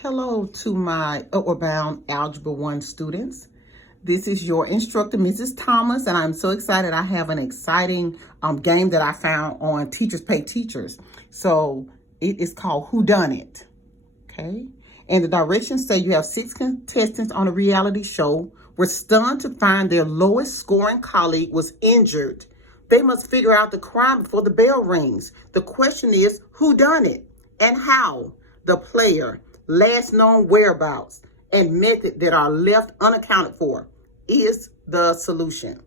Hello to my Upward Bound Algebra 1 students. This is your instructor, Mrs. Thomas, and I'm so excited. I have an exciting game that I found on Teachers Pay Teachers. So it is called Whodunit, okay? And the directions say you have 6 contestants on a reality show were stunned to find their lowest scoring colleague was injured. They must figure out the crime before the bell rings. The question is, who done it and how? The player, last known whereabouts, and method that are left unaccounted for is the solution.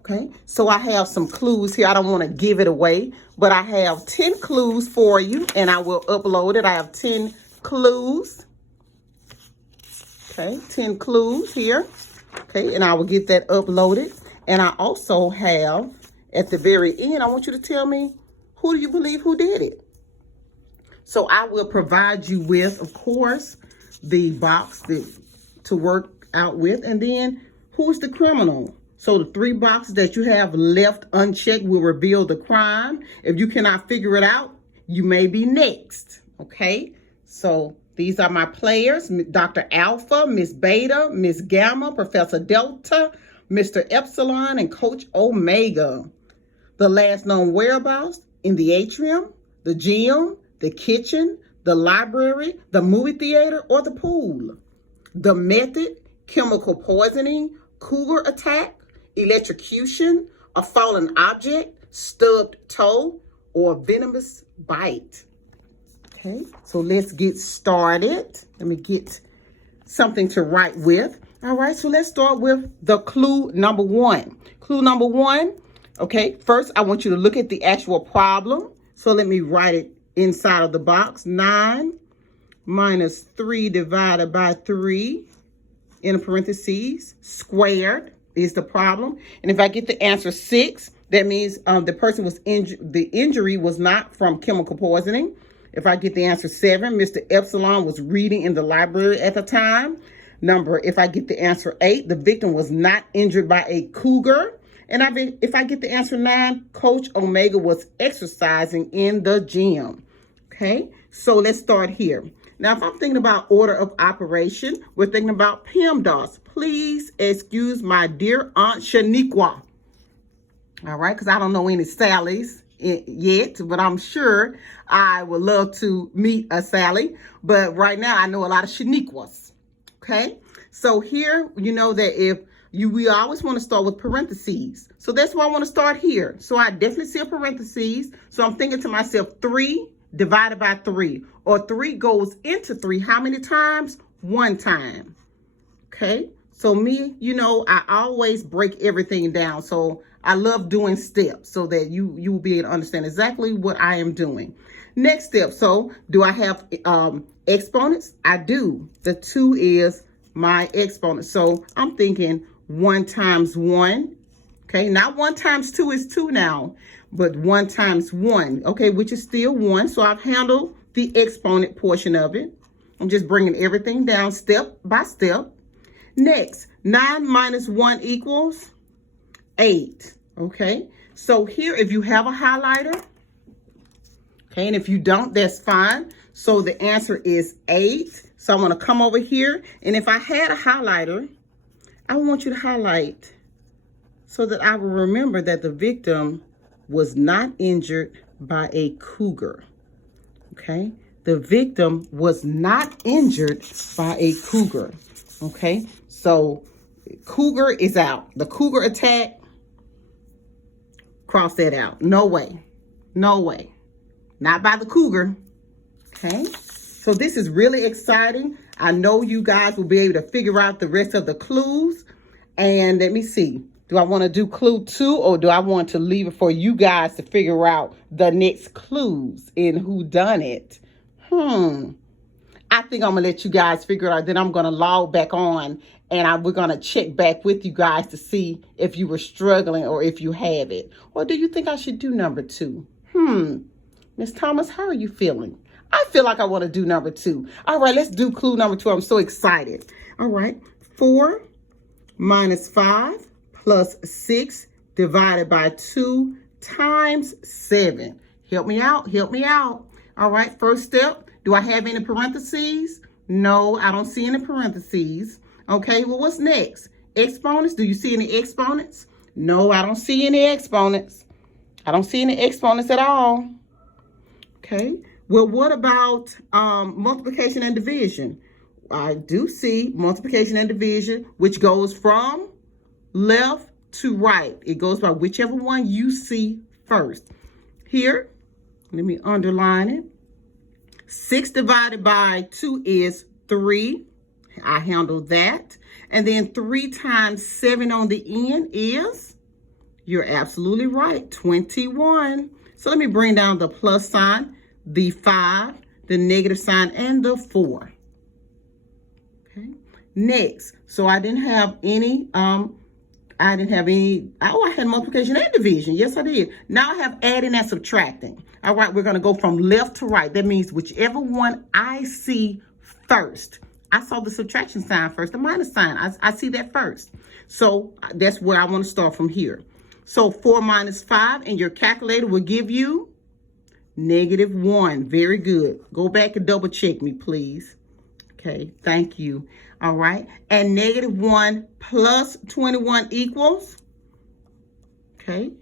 Okay, so I have some clues here. I don't want to give it away, but I have 10 clues for you, and I will upload it. I have 10 clues. Okay, 10 clues here. Okay, and I will get that uploaded. And I also have, at the very end, I want you to tell me, who do you believe who did it? So I will provide you with, of course, the box to work out with. And then who's the criminal? So the 3 boxes that you have left unchecked will reveal the crime. If you cannot figure it out, you may be next. Okay? So these are my players: Dr. Alpha, Miss Beta, Miss Gamma, Professor Delta, Mr. Epsilon, and Coach Omega. The last known whereabouts: in the atrium, the gym, the kitchen, the library, the movie theater, or the pool. The method: chemical poisoning, cougar attack, electrocution, a fallen object, stubbed toe, or venomous bite. Okay, so let's get started. Let me get something to write with. All right, so let's start with the clue number 1. Clue number 1, okay, first I want you to look at the actual problem. So let me write it inside of the box. 9 minus 3 divided by 3 in parentheses squared is the problem. And if I get the answer 6, that means the person was injured. The injury was not from chemical poisoning. If I get the answer 7, Mr. Epsilon was reading in the library at the time. If I get the answer 8, the victim was not injured by a cougar. And if I get the answer 9, Coach Omega was exercising in the gym. Okay, so let's start here. Now, if I'm thinking about order of operation, we're thinking about PEMDAS. Please excuse my dear Aunt Shaniqua. All right, because I don't know any Sallys yet, but I'm sure I would love to meet a Sally. But right now, I know a lot of Shaniquas. Okay, so here, you know that we always want to start with parentheses. So that's why I want to start here. So I definitely see a parentheses. So I'm thinking to myself, 3 divided by 3, or 3 goes into 3. How many times? 1 time. Okay. So me, you know, I always break everything down. So I love doing steps so that you will be able to understand exactly what I am doing. Next step. So do I have exponents? I do. The 2 is my exponent. So I'm thinking 1 times 1. Okay. Not 1 times 2 is 2 now, but 1 times 1. Okay. Which is still 1. So I've handled the exponent portion of it. I'm just bringing everything down step by step. Next, 9 minus 1 equals 8. Okay, so here, if you have a highlighter, okay, and if you don't, that's fine. So the answer is 8. So I'm going to come over here, and if I had a highlighter, I want you to highlight so that I will remember that the victim was not injured by a cougar. Okay, the victim was not injured by a cougar. Okay, so cougar is out. The cougar attack, cross that out. No way. No way. Not by the cougar. Okay, so this is really exciting. I know you guys will be able to figure out the rest of the clues. And let me see. Do I want to do clue 2, or do I want to leave it for you guys to figure out the next clues in Whodunit? I think I'm going to let you guys figure it out. Then I'm going to log back on, and we're going to check back with you guys to see if you were struggling or if you have it. Or do you think I should do number 2? Miss Thomas, how are you feeling? I feel like I want to do number 2. All right, let's do clue number 2. I'm so excited. All right, 4 minus 5 plus 6 divided by 2 times 7. Help me out. Help me out. All right, first step. Do I have any parentheses? No, I don't see any parentheses. Okay, well, what's next? Exponents. Do you see any exponents? No, I don't see any exponents. I don't see any exponents at all. Okay, well, what about multiplication and division? I do see multiplication and division, which goes from left to right. It goes by whichever one you see first. Here, let me underline it. 6 divided by 2 is 3. I handled that. And then 3 times 7 on the end is, you're absolutely right, 21. So let me bring down the plus sign, the 5, the negative sign, and the 4. Okay. Next, so I didn't have any, oh, I had multiplication and division. Yes, I did. Now I have adding and subtracting. All right, we're going to go from left to right. That means whichever one I see first. I saw the subtraction sign first, the minus sign. I see that first. So that's where I want to start from here. So 4 minus 5, and your calculator will give you -1. Very good. Go back and double check me, please. Okay, thank you. All right, and -1 plus 21 equals, okay,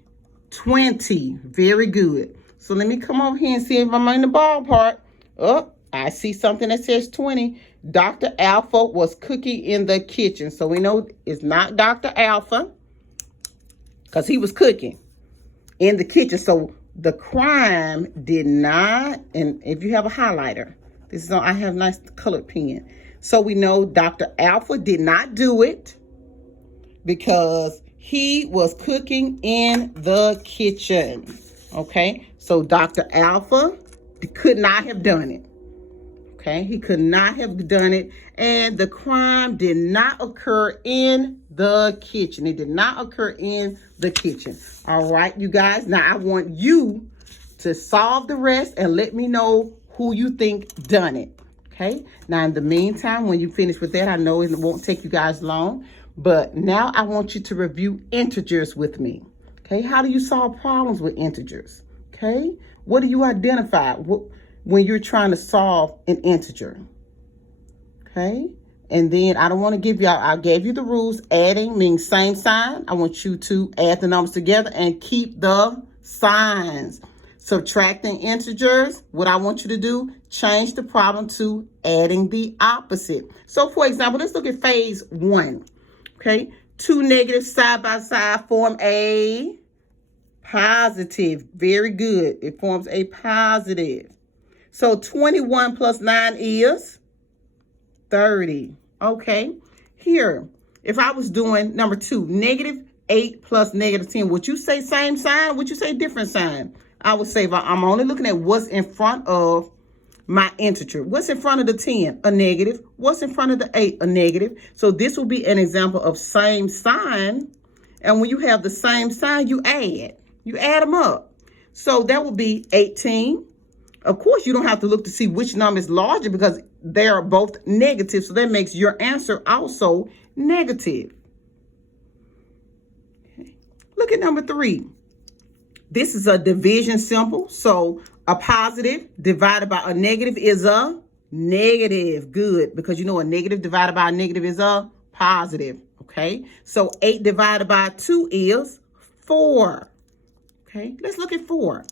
20. Very good. So let me come over here and see if I'm in the ballpark. Oh, I see something that says 20. Dr. Alpha was cooking in the kitchen. So we know it's not Dr. Alpha because he was cooking in the kitchen. So the crime did not, and if you have a highlighter, this is on, I have nice colored pen. So we know Dr. Alpha did not do it because he was cooking in the kitchen. Okay, so Dr. Alpha could not have done it. Okay, he could not have done it. And the crime did not occur in the kitchen. It did not occur in the kitchen. All right, you guys. Now I want you to solve the rest and let me know who you think done it. Okay, now in the meantime, when you finish with that, I know it won't take you guys long, but now I want you to review integers with me. Okay, how do you solve problems with integers? Okay, what do you identify when you're trying to solve an integer? Okay, and then I don't want to give you, I gave you the rules. Adding means same sign. I want you to add the numbers together and keep the signs. Subtracting integers, what I want you to do, change the problem to adding the opposite. So for example, let's look at phase 1. Okay, 2 negatives side by side form a positive. Very good. It forms a positive. So 21 plus 9 is 30. Okay, here, if I was doing number 2, -8 plus -10, would you say same sign? Would you say different sign? I would say, I'm only looking at what's in front of my integer. What's in front of the 10? A negative. What's in front of the 8? A negative. So this will be an example of same sign. And when you have the same sign, you add. You add them up. So that would be 18. Of course, you don't have to look to see which number is larger because they are both negative. So that makes your answer also negative. Okay. Look at number 3. This is a division symbol. So a positive divided by a negative is a negative. Good, because you know a negative divided by a negative is a positive. Okay, so 8 divided by 2 is 4. Okay, let's look at 4.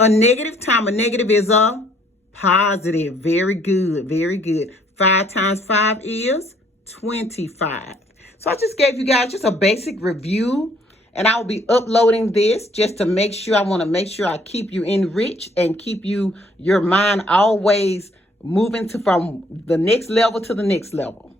A negative times a negative is a positive. Very good, very good. 5 times 5 is 25. So I just gave you guys just a basic review. And I will be uploading this just to make sure, I want to make sure I keep you enriched and keep your mind always moving from the next level to the next level.